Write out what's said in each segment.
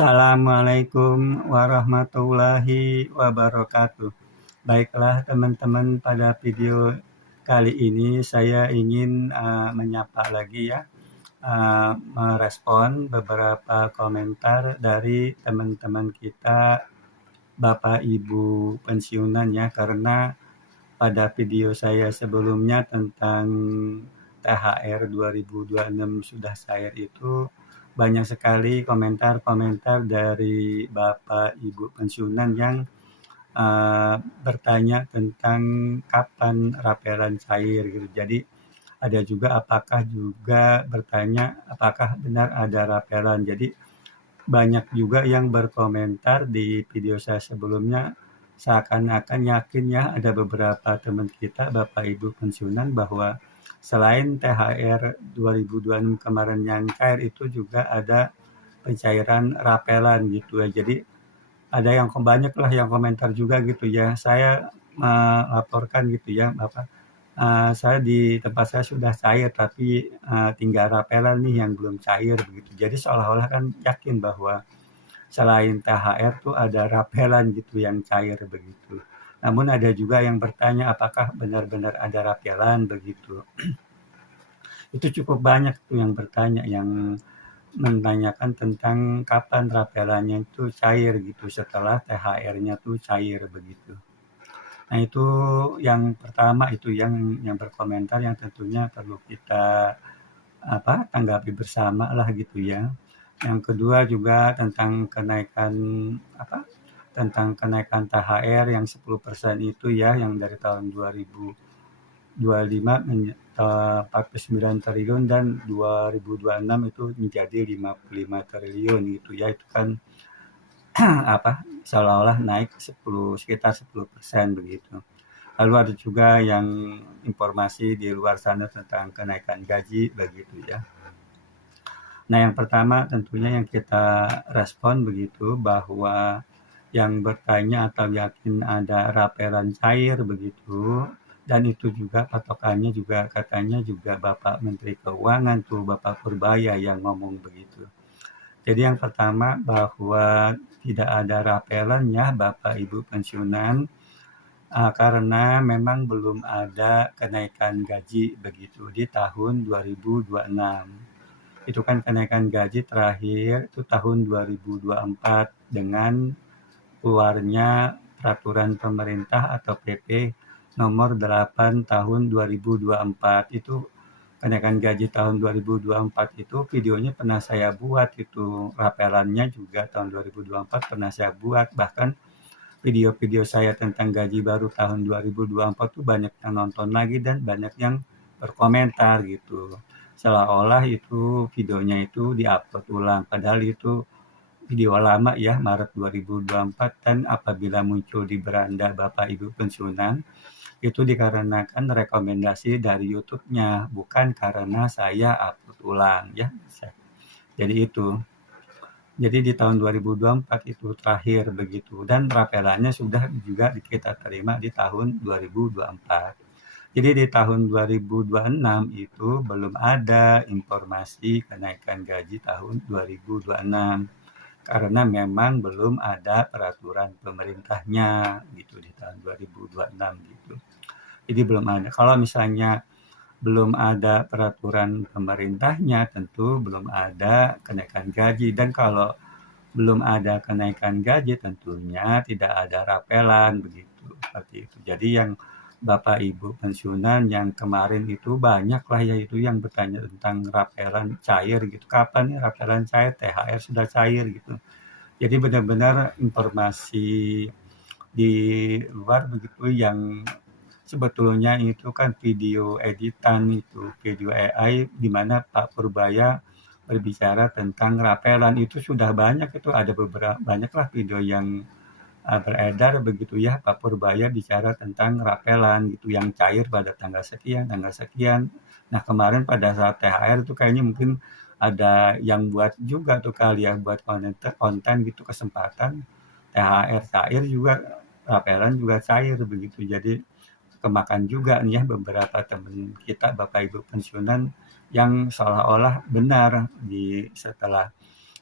Assalamualaikum warahmatullahi wabarakatuh. Baiklah teman-teman, pada video kali ini saya ingin menyapa lagi ya, merespon beberapa komentar dari teman-teman kita Bapak Ibu pensiunan ya, karena pada video saya sebelumnya tentang THR 2026 sudah cair itu banyak sekali komentar-komentar dari Bapak Ibu pensiunan yang bertanya tentang kapan rapelan cair gitu. Jadi ada juga bertanya apakah benar ada rapelan. Jadi banyak juga yang berkomentar di video saya sebelumnya seakan-akan yakin ya, ada beberapa teman kita Bapak Ibu pensiunan bahwa selain THR 2026 kemarin yang cair itu juga ada pencairan rapelan gitu ya. Jadi ada yang banyak lah yang komentar juga gitu ya. Saya melaporkan gitu ya, Bapak. Saya di tempat saya sudah cair tapi tinggal rapelan nih yang belum cair begitu. Jadi seolah-olah kan yakin bahwa selain THR tuh ada rapelan gitu yang cair begitu. Namun ada juga yang bertanya apakah benar-benar ada rapelan begitu. Itu cukup banyak tuh yang bertanya, yang menanyakan tentang kapan rapelannya itu cair gitu setelah THR-nya tuh cair begitu. Nah itu yang pertama itu yang berkomentar yang tentunya perlu kita tanggapi bersama lah gitu ya. Yang kedua juga tentang kenaikan THR yang 10% itu ya, yang dari tahun 2025 49 triliun dan 2026 itu menjadi 55 triliun gitu ya. Itu kan seolah-olah naik sekitar 10% begitu. Lalu ada juga yang informasi di luar sana tentang kenaikan gaji begitu ya. Nah yang pertama tentunya yang kita respon begitu bahwa yang bertanya atau yakin ada rapelan cair begitu, dan itu juga patokannya juga katanya juga Bapak Menteri Keuangan tuh, Bapak Purbaya yang ngomong begitu. Jadi yang pertama bahwa tidak ada rapelan ya Bapak Ibu pensiunan, karena memang belum ada kenaikan gaji begitu di tahun 2026. Itu kan kenaikan gaji terakhir itu tahun 2024 dengan keluarnya peraturan pemerintah atau PP nomor 8 tahun 2024. Itu kenaikan gaji tahun 2024 itu videonya pernah saya buat, itu rapelannya juga tahun 2024 pernah saya buat. Bahkan video-video saya tentang gaji baru tahun 2024 tuh banyak yang nonton lagi dan banyak yang berkomentar gitu. Seolah-olah itu videonya itu diupload ulang, padahal itu video lama ya, Maret 2024, dan apabila muncul di beranda Bapak Ibu pensiunan, itu dikarenakan rekomendasi dari YouTube-nya, bukan karena saya upload ulang ya. Jadi itu. Jadi di tahun 2024 itu terakhir begitu, dan rapelannya sudah juga kita terima di tahun 2024. Jadi di tahun 2026 itu belum ada informasi kenaikan gaji tahun 2026 karena memang belum ada peraturan pemerintahnya gitu di tahun 2026 gitu. Jadi belum ada. Kalau misalnya belum ada peraturan pemerintahnya, tentu belum ada kenaikan gaji. Dan kalau belum ada kenaikan gaji, tentunya tidak ada rapelan begitu. Seperti itu. Jadi yang Bapak Ibu pensiunan yang kemarin itu banyak lah ya itu yang bertanya tentang rapelan cair gitu. Kapan nih rapelan cair? THR sudah cair gitu. Jadi benar-benar informasi di luar begitu yang sebetulnya itu kan video editan, itu video AI di mana Pak Purbaya berbicara tentang rapelan. Itu sudah banyak, itu ada banyaklah video yang beredar begitu ya, Pak Purbaya bicara tentang rapelan gitu yang cair pada tanggal sekian, tanggal sekian. Nah kemarin pada saat THR itu kayaknya mungkin ada yang buat juga tuh kali ya, buat konten gitu, kesempatan THR cair juga, rapelan juga cair begitu. Jadi kemakan juga nih ya beberapa teman kita Bapak Ibu pensiunan yang seolah-olah benar setelah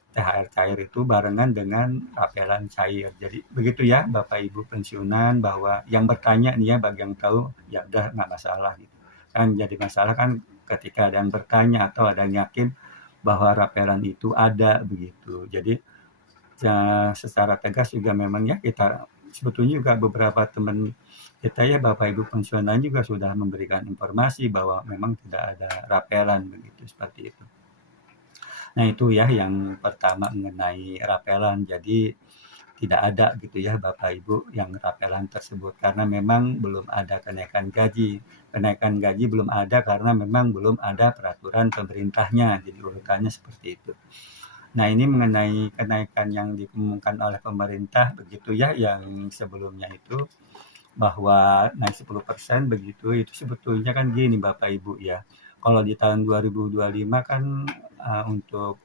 THR cair itu barengan dengan rapelan cair. Jadi begitu ya Bapak Ibu pensiunan, bahwa yang bertanya nih ya, bagi yang tahu ya udah nggak masalah gitu. Kan jadi masalah kan ketika ada yang bertanya atau ada yang yakin bahwa rapelan itu ada begitu. Jadi ya secara tegas juga memang ya kita sebetulnya juga beberapa teman kita ya Bapak Ibu pensiunan juga sudah memberikan informasi bahwa memang tidak ada rapelan begitu, seperti itu. Nah itu ya yang pertama mengenai rapelan. Jadi tidak ada gitu ya Bapak Ibu yang rapelan tersebut karena memang belum ada kenaikan gaji. Kenaikan gaji belum ada karena memang belum ada peraturan pemerintahnya. Jadi urutannya seperti itu. Nah ini mengenai kenaikan yang diumumkan oleh pemerintah begitu ya, yang sebelumnya itu bahwa naik 10% begitu, itu sebetulnya kan gini Bapak Ibu ya, kalau di tahun 2025 kan untuk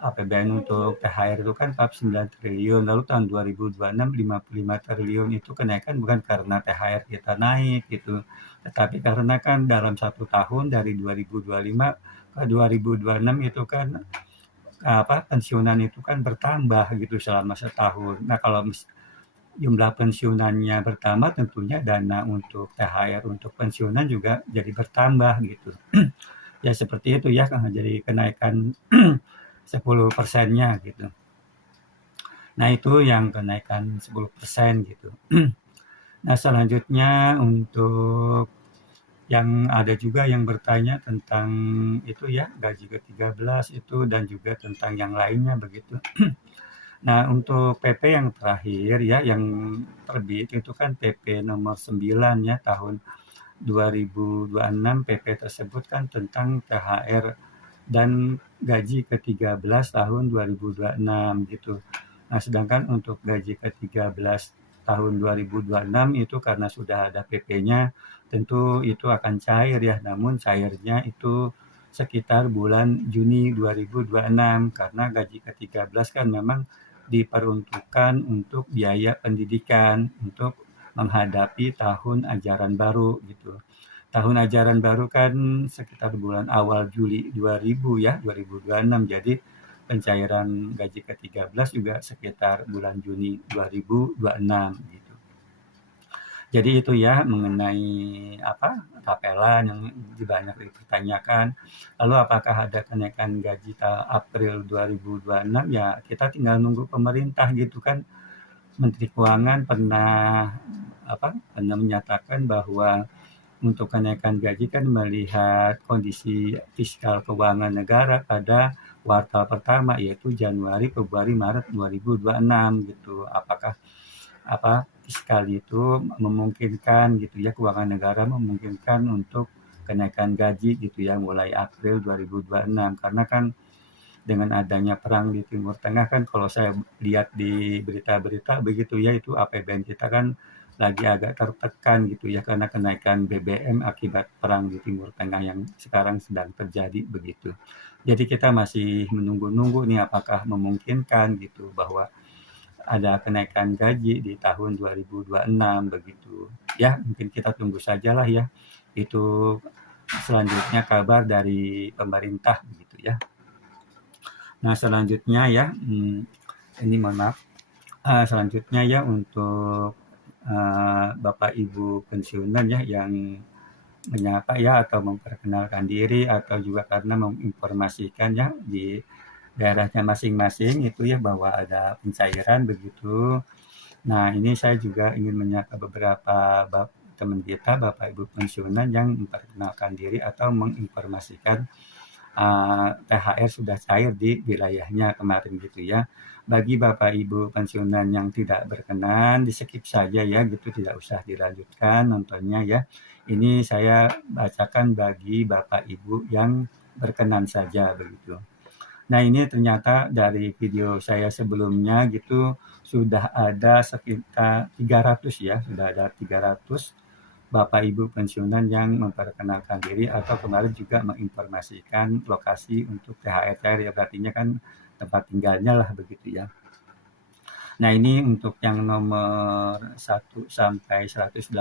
APBN untuk THR itu kan 49 triliun, lalu tahun 2026 55 triliun, itu kenaikan bukan karena THR kita naik gitu, tetapi karena kan dalam 1 tahun dari 2025 ke 2026 itu kan pensiunan itu kan bertambah gitu selama setahun. Nah kalau jumlah pensiunannya bertambah, tentunya dana untuk THR untuk pensiunan juga jadi bertambah gitu. Ya seperti itu ya, jadi kenaikan 10%-nya gitu. Nah itu yang kenaikan 10% gitu. Nah selanjutnya untuk yang ada juga yang bertanya tentang itu ya, gaji ke-13 itu dan juga tentang yang lainnya begitu. Nah, untuk PP yang terakhir ya, yang terbit itu kan PP nomor 9 ya tahun 2026. PP tersebut kan tentang THR dan gaji ke-13 tahun 2026 gitu. Nah, sedangkan untuk gaji ke-13 tahun 2026 itu karena sudah ada PP-nya, tentu itu akan cair ya, namun cairnya itu sekitar bulan Juni 2026 karena gaji ke-13 kan memang diperuntukkan untuk biaya pendidikan untuk menghadapi tahun ajaran baru gitu. Tahun ajaran baru kan sekitar bulan awal Juli 2000 ya, 2026. Jadi pencairan gaji ke-13 juga sekitar bulan Juni 2026 gitu. Jadi itu ya mengenai rapelan yang banyak dipertanyakan. Lalu apakah ada kenaikan gaji April 2026? Ya kita tinggal nunggu pemerintah gitu kan. Menteri Keuangan pernah menyatakan bahwa untuk kenaikan gaji kan melihat kondisi fiskal keuangan negara pada kuartal pertama, yaitu Januari, Februari, Maret 2026 gitu. Apakah fiskal itu memungkinkan gitu ya, keuangan negara memungkinkan untuk kenaikan gaji gitu ya mulai April 2026, karena kan dengan adanya perang di Timur Tengah kan kalau saya lihat di berita-berita begitu ya, itu APBN kita kan lagi agak tertekan gitu ya karena kenaikan BBM akibat perang di Timur Tengah yang sekarang sedang terjadi begitu. Jadi kita masih menunggu-nunggu nih apakah memungkinkan gitu bahwa ada kenaikan gaji di tahun 2026 begitu. Ya, mungkin kita tunggu sajalah ya. Itu selanjutnya kabar dari pemerintah begitu ya. Nah, selanjutnya ya, ini mohon maaf. Selanjutnya ya untuk Bapak Ibu pensiunan ya yang menyapa ya atau memperkenalkan diri atau juga karena menginformasikan ya di daerahnya masing-masing itu ya bahwa ada pencairan begitu. Nah, ini saya juga ingin menyapa beberapa teman kita, Bapak Ibu pensiunan yang memperkenalkan diri atau menginformasikan THR sudah cair di wilayahnya kemarin gitu ya. Bagi Bapak Ibu pensiunan yang tidak berkenan, di-skip saja ya gitu, tidak usah dilanjutkan nontonnya ya. Ini saya bacakan bagi Bapak Ibu yang berkenan saja begitu. Nah ini ternyata dari video saya sebelumnya gitu sudah ada sekitar 300 ya, sudah ada 300 Bapak Ibu pensiunan yang memperkenalkan diri atau kemarin juga menginformasikan lokasi untuk THR cair ya, berartinya kan tempat tinggalnya lah begitu ya. Nah ini untuk yang nomor 1 sampai 184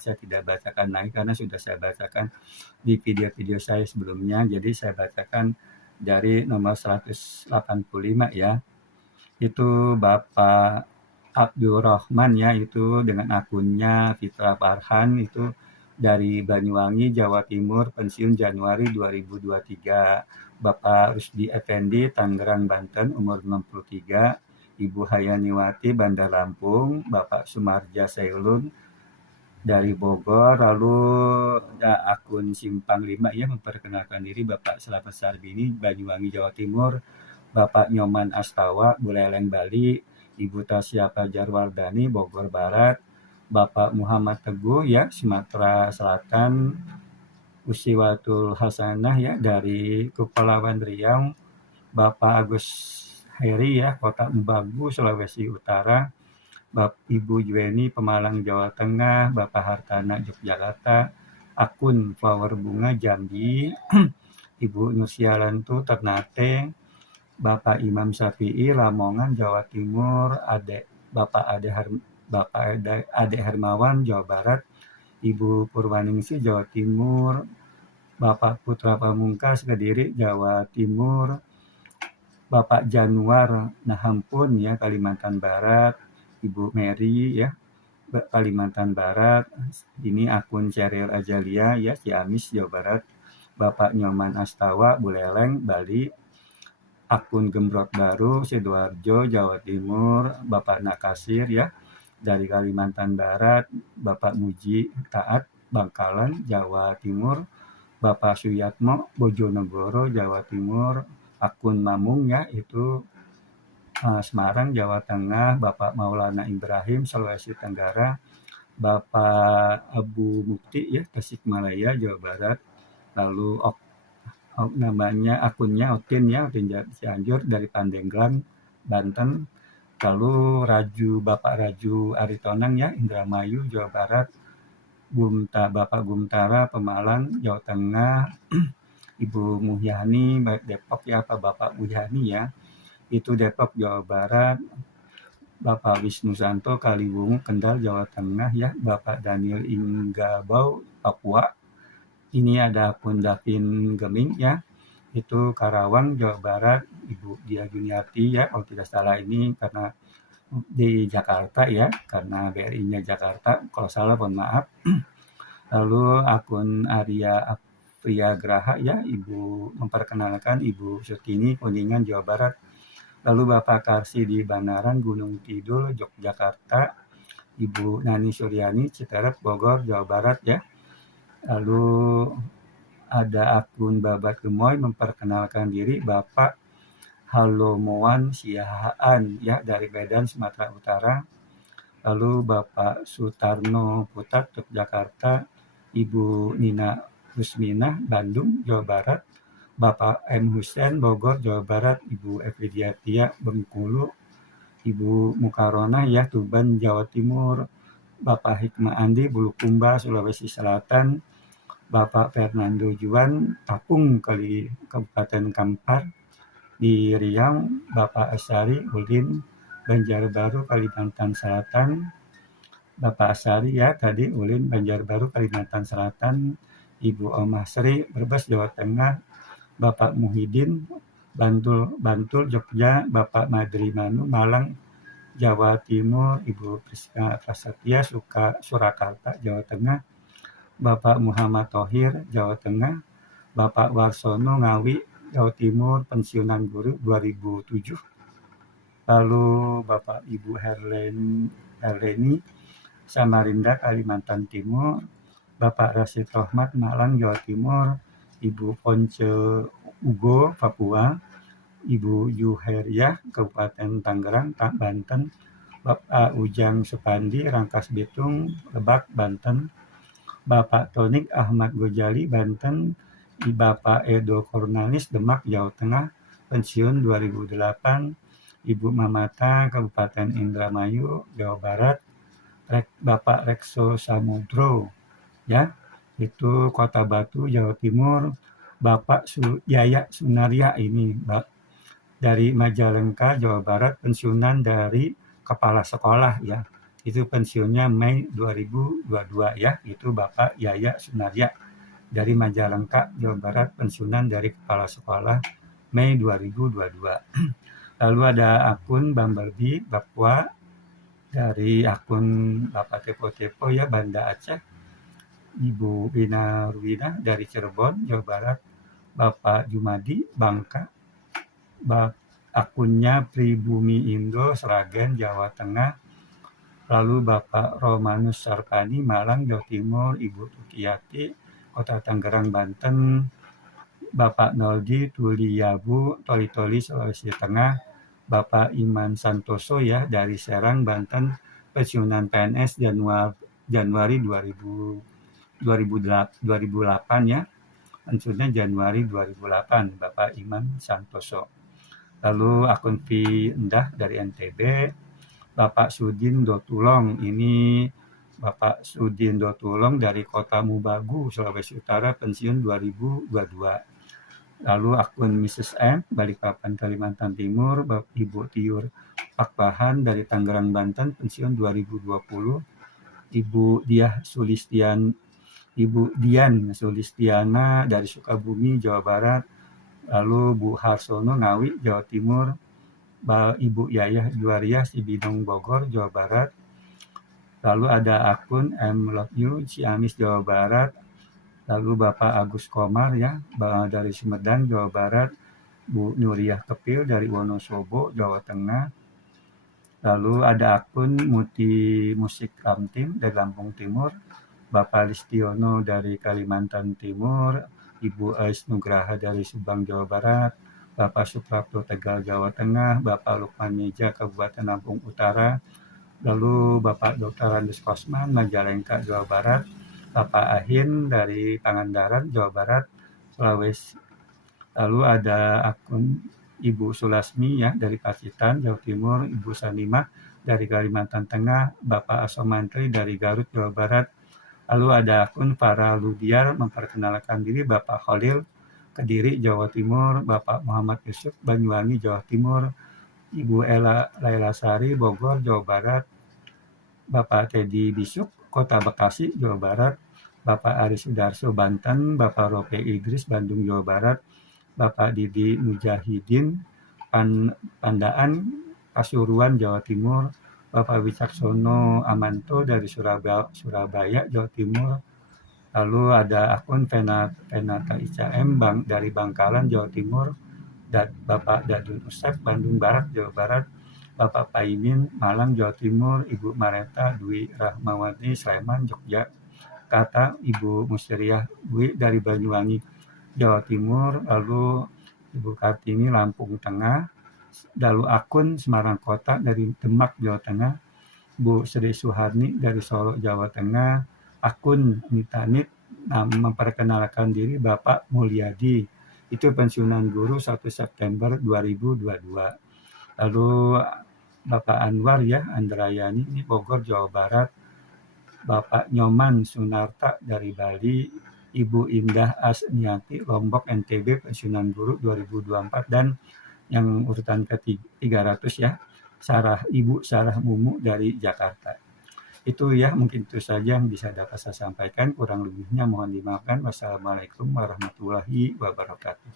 saya tidak bacakan lagi karena sudah saya bacakan di video-video saya sebelumnya. Jadi saya bacakan dari nomor 185 ya. Itu Bapak Abdurrahman ya, itu dengan akunnya Fitra Farhan, itu dari Banyuwangi, Jawa Timur, pensiun Januari 2023. Bapak Rusdi Effendi, Tangerang, Banten, umur 63. Ibu Hayaniwati, Bandar Lampung. Bapak Sumarja Seulun dari Bogor. Lalu ada akun Simpang 5 ya, memperkenalkan diri Bapak Selamat Sarbini, Banyuwangi, Jawa Timur. Bapak Nyoman Astawa, Buleleng, Bali. Ibu Tasya Fajarwardani, Bogor Barat. Bapak Muhammad Teguh ya, Sumatera Selatan. Usiwatul Hasanah ya, dari Kepulauan Riau. Bapak Agus Heri ya, Kota Embagu, Sulawesi Utara. Ibu Juweni, Pemalang, Jawa Tengah. Bapak Hartana, Yogyakarta. Akun Flower Bunga, Jambi. Ibu Nursialantu, Ternate. Bapak Imam Syafi'i, Lamongan, Jawa Timur. Bapak Ade Hermawan, Jawa Barat. Ibu Purwaningsih, Jawa Timur. Bapak Putra Pamungkas, Kediri, Jawa Timur. Bapak Januar Nahampun ya, Kalimantan Barat. Ibu Mary ya, Kalimantan Barat. Ini akun Ceril Ajalia ya, Ciamis, Jawa Barat. Bapak Nyoman Astawa, Buleleng, Bali. Akun Gembrot Baru, Sidoarjo, Jawa Timur. Bapak Nakasir ya, dari Kalimantan Barat. Bapak Muji Taat, Bangkalan, Jawa Timur. Bapak Suyatmo, Bojonegoro, Jawa Timur. Akun Mamung ya, itu Semarang, Jawa Tengah. Bapak Maulana Ibrahim, Sulawesi Tenggara. Bapak Abu Mukti ya, Tasikmalaya, Jawa Barat. Lalu namanya akunnya Otin ya, Otin Cianjur dari Pandeglang, Banten. Lalu Bapak Raju Aritonang ya, Indramayu, Jawa Barat. Bapak Gumtara, Pemalang, Jawa Tengah. Ibu Muhyani, Depok ya, Bapak Muhyani ya, itu Depok, Jawa Barat. Bapak Wisnu Santo, Kaliwungu, Kendal, Jawa Tengah ya. Bapak Daniel Inggabau, Papua. Ini ada akun Davin Geming ya, itu Karawang, Jawa Barat. Ibu Dia Juniarti ya, kalau tidak salah ini karena di Jakarta ya, karena BRI-nya Jakarta, kalau salah mohon maaf. Lalu akun Arya Priyagraha ya, Ibu memperkenalkan Ibu Sutini, Kuningan, Jawa Barat. Lalu Bapak Karsi di Banaran, Gunung Kidul, Yogyakarta. Ibu Nani Suryani, Citerep, Bogor, Jawa Barat ya. Lalu ada akun Babat Gemoy memperkenalkan diri Bapak Halomoan Siahaan ya, dari Medan, Sumatera Utara. Lalu Bapak Sutarno Putat, Yogyakarta. Ibu Nina Rusminah, Bandung, Jawa Barat. Bapak M. Husen, Bogor, Jawa Barat. Ibu Evidiatia, Bengkulu. Ibu Mukarona ya, Tuban, Jawa Timur. Bapak Hikmah Andi, Bulukumba, Sulawesi Selatan. Bapak Fernando Juan, Tapung, Kabupaten Kampar di Riau. Bapak Asari Ulin, Banjarbaru, Kalimantan Selatan. Bapak Asari ya, tadi Ulin, Banjarbaru, Kalimantan Selatan. Ibu Omah Sri, Brebes, Jawa Tengah. Bapak Muhyiddin, Bantul, Jogja. Bapak Madri Manu, Malang, Jawa Timur. Ibu Priska Prasetya, Surakarta, Jawa Tengah. Bapak Muhammad Thohir, Jawa Tengah. Bapak Warsono, Ngawi, Jawa Timur, pensiunan guru 2007. Lalu Bapak Ibu Herleni, Samarinda, Kalimantan Timur. Bapak Rasid Rohmat, Malang, Jawa Timur. Ibu Ponce Ugo, Papua. Ibu Yuheriah, Kabupaten Tangerang, Banten. Bapak Ujang Supandi, Rangkas Bitung, Lebak, Banten. Bapak Tonik Ahmad Gojali, Banten. Bapak Edo Kornalis, Demak, Jawa Tengah, pensiun 2008. Ibu Mamata, Kabupaten Indramayu, Jawa Barat. Bapak Rekso Samudro ya, itu Kota Batu, Jawa Timur. Bapak Yaya Sunaria, ini dari Majalengka, Jawa Barat, pensiunan dari kepala sekolah ya. Itu pensiunnya Mei 2022 ya. Itu Bapak Yaya Sunaria dari Majalengka, Jawa Barat, pensiunan dari kepala sekolah Mei 2022. Lalu ada akun Bumblebee Papua dari akun Bapak Tepo-Tepo ya, Banda Aceh, Ibu Bina Ruwina dari Cirebon, Jawa Barat, Bapak Jumadi Bangka, akunnya Pribumi Indo Sragen, Jawa Tengah, lalu Bapak Romanus Sarpani Malang, Jawa Timur, Ibu Tukiyati Kota Tangerang, Banten, Bapak Noldi Tuliabu Toli-Toli Sulawesi Tengah, Bapak Iman Santoso ya dari Serang, Banten, pensiunan PNS Januari 2008 ya, pensiunnya Januari 2008, Bapak Iman Santoso. Lalu akun V Endah dari NTB, Bapak Sudin Dotulong, ini Bapak Sudin Dotulong dari Kota Mubagu, Sulawesi Utara, pensiun 2022. Lalu akun Mrs. M, Balikpapan, Kalimantan Timur, Ibu Tiur Pakpahan dari Tangerang, Banten, pensiun 2020. Ibu Dian Sulistiana dari Sukabumi, Jawa Barat. Lalu Bu Harsono Ngawi, Jawa Timur. Ibu Yayah Juwariah Cibinong, Bogor, Jawa Barat. Lalu ada akun M Love You Ciamis, Jawa Barat. Lalu Bapak Agus Komar ya dari Sumedang, Jawa Barat. Bu Nuriyah Kepil dari Wonosobo, Jawa Tengah. Lalu ada akun Muti Musik Kamtim dari Lampung Timur, Bapak Listiono dari Kalimantan Timur, Ibu Ais Nugraha dari Subang, Jawa Barat, Bapak Suprapto Tegal, Jawa Tengah, Bapak Lukman Meja Kabupaten Lampung Utara, lalu Bapak Dr. Andus Kosman Majalengka, Jawa Barat, Bapak Ahin dari Pangandaran, Jawa Barat, Sulawesi. Lalu ada akun Ibu Sulasmi ya dari Pacitan, Jawa Timur, Ibu Sanimah dari Kalimantan Tengah, Bapak Asomantri dari Garut, Jawa Barat. Lalu ada akun Farah Ludiar memperkenalkan diri, Bapak Khalil Kediri, Jawa Timur, Bapak Muhammad Yusuf Banyuwangi, Jawa Timur, Ibu Laila Sari Bogor, Jawa Barat, Bapak Teddy Bisuk Kota Bekasi, Jawa Barat, Bapak Ari Sudarso Banten, Bapak Rope Idris Bandung, Jawa Barat, Bapak Didi Mujahidin Pandaan Pasuruan, Jawa Timur, Bapak Wicaksono Amanto dari Surabaya, Jawa Timur. Lalu ada akun Penata ICM dari Bangkalan, Jawa Timur, dan Bapak Dadun Usep Bandung Barat, Jawa Barat, Bapak Paimin Malang, Jawa Timur, Ibu Mareta Dwi Rahmawati Sleman, Yogyakarta, Ibu Musriah Dwi dari Banyuwangi, Jawa Timur, lalu Ibu Kartini Lampung Tengah, lalu akun Semarang Kota dari Demak, Jawa Tengah, Bu Sri Suharni dari Solo, Jawa Tengah, akun Nitanit memperkenalkan diri Bapak Mulyadi, itu pensiunan guru 1 September 2022. Lalu Bapak Anwar ya Andrayani ini Bogor, Jawa Barat, Bapak Nyoman Sunarta dari Bali, Ibu Indah Asniati Lombok NTB, pensiunan guru 2024, dan yang urutan ke-300 ya Ibu Sarah Mumu dari Jakarta. Itu ya, mungkin itu saja yang bisa dapat saya sampaikan, kurang lebihnya mohon dimaafkan. Wassalamualaikum warahmatullahi wabarakatuh.